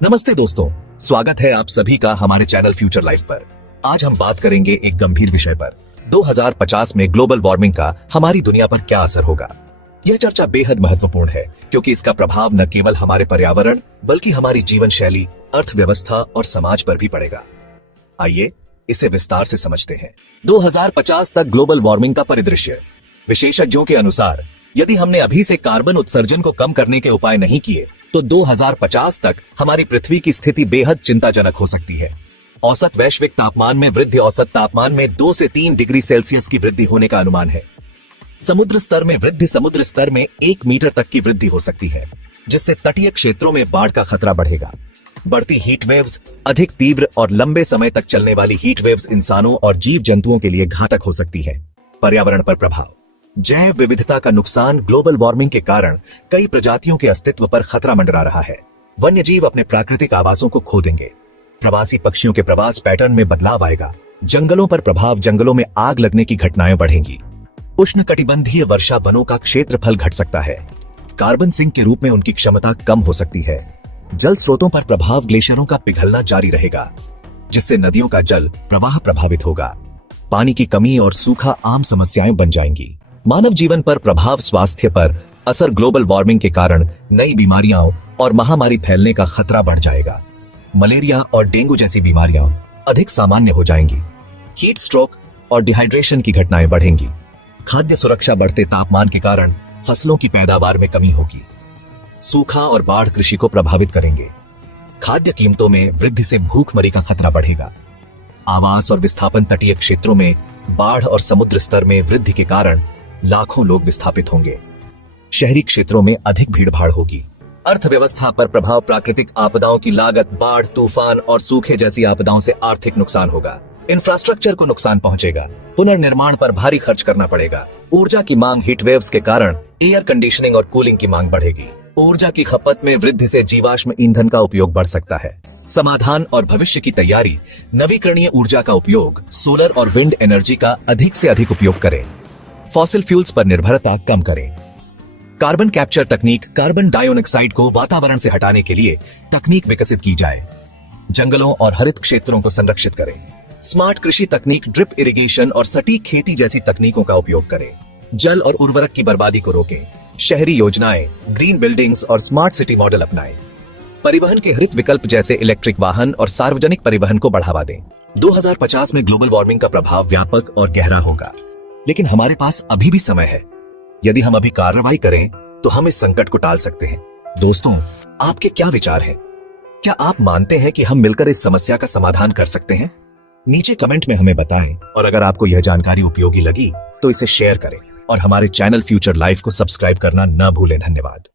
नमस्ते दोस्तों, स्वागत है आप सभी का हमारे चैनल फ्यूचर लाइफ पर। आज हम बात करेंगे एक गंभीर विषय पर। 2050 में ग्लोबल वार्मिंग का हमारी दुनिया पर क्या असर होगा। यह चर्चा बेहद महत्वपूर्ण है क्योंकि इसका प्रभाव न केवल हमारे पर्यावरण बल्कि हमारी जीवन शैली, अर्थव्यवस्था और समाज पर भी पड़ेगा। आइए इसे विस्तार से समझते हैं। 2050 तक ग्लोबल वार्मिंग का परिदृश्य। विशेषज्ञों के अनुसार यदि हमने अभी से कार्बन उत्सर्जन को कम करने के उपाय नहीं किए तो 2050 तक हमारी पृथ्वी की स्थिति बेहद चिंताजनक हो सकती है। औसत वैश्विक तापमान में वृद्धि, औसत तापमान में 2 से 3 डिग्री सेल्सियस की वृद्धि होने का अनुमान है। समुद्र स्तर में वृद्धि, समुद्र स्तर में 1 मीटर तक की वृद्धि हो सकती है, जिससे तटीय क्षेत्रों में बाढ़ का खतरा बढ़ेगा। बढ़ती हीट वेव्स, अधिक तीव्र और लंबे समय तक चलने वाली हीट वेव्स इंसानों और जीव जंतुओं के लिए घातक हो सकती है। पर्यावरण पर प्रभाव। जैव विविधता का नुकसान। ग्लोबल वार्मिंग के कारण कई प्रजातियों के अस्तित्व पर खतरा मंडरा रहा है। वन्य जीव अपने प्राकृतिक आवासों को खो देंगे। प्रवासी पक्षियों के प्रवास पैटर्न में बदलाव आएगा। जंगलों पर प्रभाव। जंगलों में आग लगने की घटनाएं बढ़ेंगी। उष्णकटिबंधीय वर्षा वनों का क्षेत्रफल घट सकता है। कार्बन सिंक के रूप में उनकी क्षमता कम हो सकती है। जल स्रोतों पर प्रभाव। ग्लेशियरों का पिघलना जारी रहेगा, जिससे नदियों का जल प्रवाह प्रभावित होगा। पानी की कमी और सूखा आम समस्याएं बन जाएंगी। मानव जीवन पर प्रभाव। स्वास्थ्य पर असर। ग्लोबल वार्मिंग के कारण नई बीमारियां और महामारी फैलने का खतरा बढ़ जाएगा। मलेरिया और डेंगू जैसी बीमारियां अधिक सामान्य हो जाएंगी। हीट स्ट्रोक और डिहाइड्रेशन की घटनाएं बढ़ेंगी। खाद्य सुरक्षा। बढ़ते तापमान के कारण फसलों की पैदावार में कमी होगी। सूखा और बाढ़ कृषि को प्रभावित करेंगे। खाद्य कीमतों में वृद्धि से भूखमरी का खतरा बढ़ेगा। आवास और विस्थापन। तटीय क्षेत्रों में बाढ़ और समुद्र स्तर में वृद्धि के कारण लाखों लोग विस्थापित होंगे। शहरी क्षेत्रों में अधिक भीड़भाड़ होगी। अर्थव्यवस्था पर प्रभाव। प्राकृतिक आपदाओं की लागत। बाढ़, तूफान और सूखे जैसी आपदाओं से आर्थिक नुकसान होगा। इंफ्रास्ट्रक्चर को नुकसान पहुंचेगा। पुनर्निर्माण पर भारी खर्च करना पड़ेगा। ऊर्जा की मांग। हीट वेव्स के कारण एयर कंडीशनिंग और कूलिंग की मांग बढ़ेगी। ऊर्जा की खपत में वृद्धि से जीवाश्म ईंधन का उपयोग बढ़ सकता है। समाधान और भविष्य की तैयारी। नवीकरणीय ऊर्जा का उपयोग। सोलर और विंड एनर्जी का अधिक से अधिक उपयोग करें। फॉसिल फ्यूल्स पर निर्भरता कम करें। कार्बन कैप्चर तकनीक। कार्बन डाइऑक्साइड को वातावरण से हटाने के लिए तकनीक विकसित की जाए। जंगलों और हरित क्षेत्रों को संरक्षित करें। स्मार्ट कृषि तकनीक। ड्रिप इरिगेशन और सटीक खेती जैसी तकनीकों का उपयोग करें। जल और उर्वरक की बर्बादी को रोकें। शहरी योजनाएं, ग्रीन बिल्डिंग्स और स्मार्ट सिटी मॉडल अपनाएं। परिवहन के हरित विकल्प जैसे इलेक्ट्रिक वाहन और सार्वजनिक परिवहन को बढ़ावा दें। 2050 में ग्लोबल वार्मिंग का प्रभाव व्यापक और गहरा होगा, लेकिन हमारे पास अभी भी समय है। यदि हम अभी कार्रवाई करें तो हम इस संकट को टाल सकते हैं। दोस्तों, आपके क्या विचार हैं? क्या आप मानते हैं कि हम मिलकर इस समस्या का समाधान कर सकते हैं? नीचे कमेंट में हमें बताएं और अगर आपको यह जानकारी उपयोगी लगी तो इसे शेयर करें और हमारे चैनल फ्यूचर लाइफ को सब्सक्राइब करना न भूलें। धन्यवाद।